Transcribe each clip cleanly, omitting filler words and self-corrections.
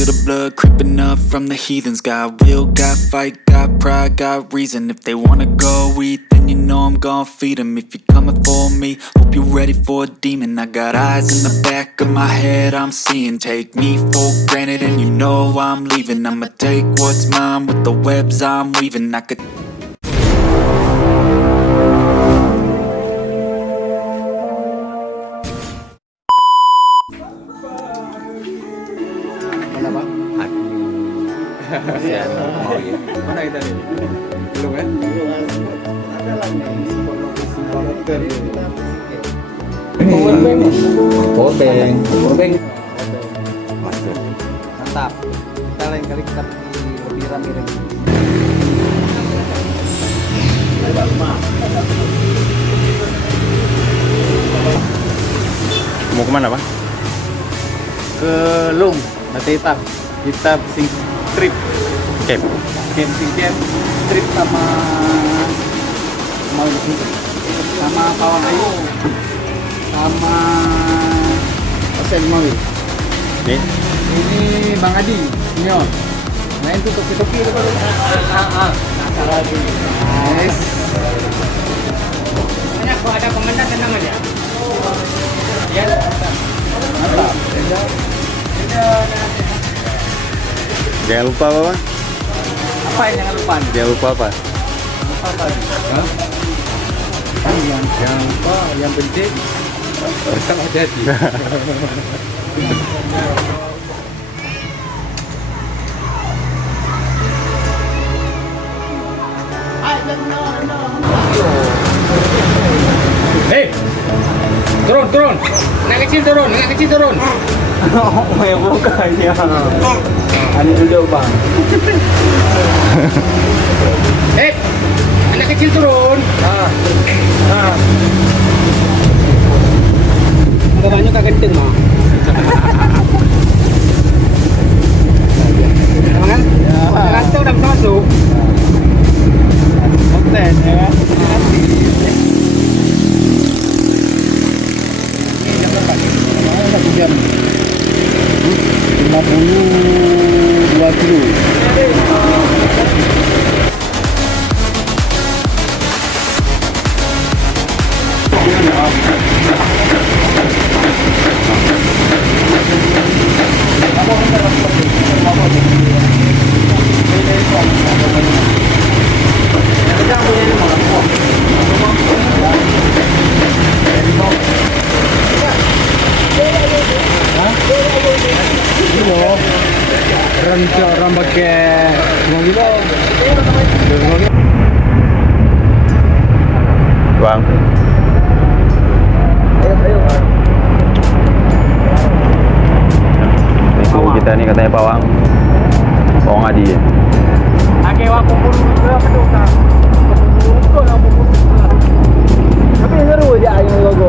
feel the blood creeping up from the heathens. Got will, got fight, got pride, got reason. If they wanna go eat, then you know I'm gon' feed them. If you're coming for me, hope you're ready for a demon. I got eyes in the back of my head, I'm seeing. Take me for granted and you know I'm leaving. I'ma take what's mine with the webs I'm weaving. I could Mana bang? Kasihan mau ya. Mana kita nih? Belum kan? Ada lagi Powerbank. mantap. Kita lain kali kita lebih rame lagi. Mau kemana bang? Ke Lung, Batu Hitam. Kita sing trip, Camp. camping camp, trip sama sama Pawang Ayu, sama Osen Mawi. Ini Ini Bang Adi, Nyon. Main tuh topi-topi itu baru. Nice. Banyak kok ada pengendara tenang aja. Ya. Mantap. jangan lupa apa bang? Apa yang jangan lupa? Jangan lupa apa? Apa tadi? Hah? Yang jangan lupa, yang penting bersama jadi. Hei, turun. Anak kecil turun. Oh, bukannya. Ani duduk bang. Hei, anak kecil turun. Agak banyak kagak kenceng mah. Kan? Lantai udah bisa masuk. Konten ya kan? Jam 52 kilo. Renca orang pakai mobil Bang. Itu kita nih katanya Pawang Adi ya. Pakai waktu pun berapa tuh? tapi seru aja yang logo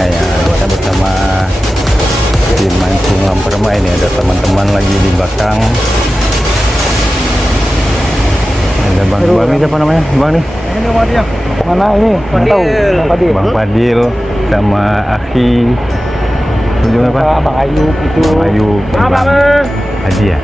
Ya, kita bersama tim Mancung Lamperma ini ada teman-teman lagi di belakang. Ada Bang ini siapa namanya? Bang nih? mana ini? Tahu Fadil. Bang Fadil sama Aki. Ujung apa? Bang Ayub itu. Bang Ayub. Bang Haji ya.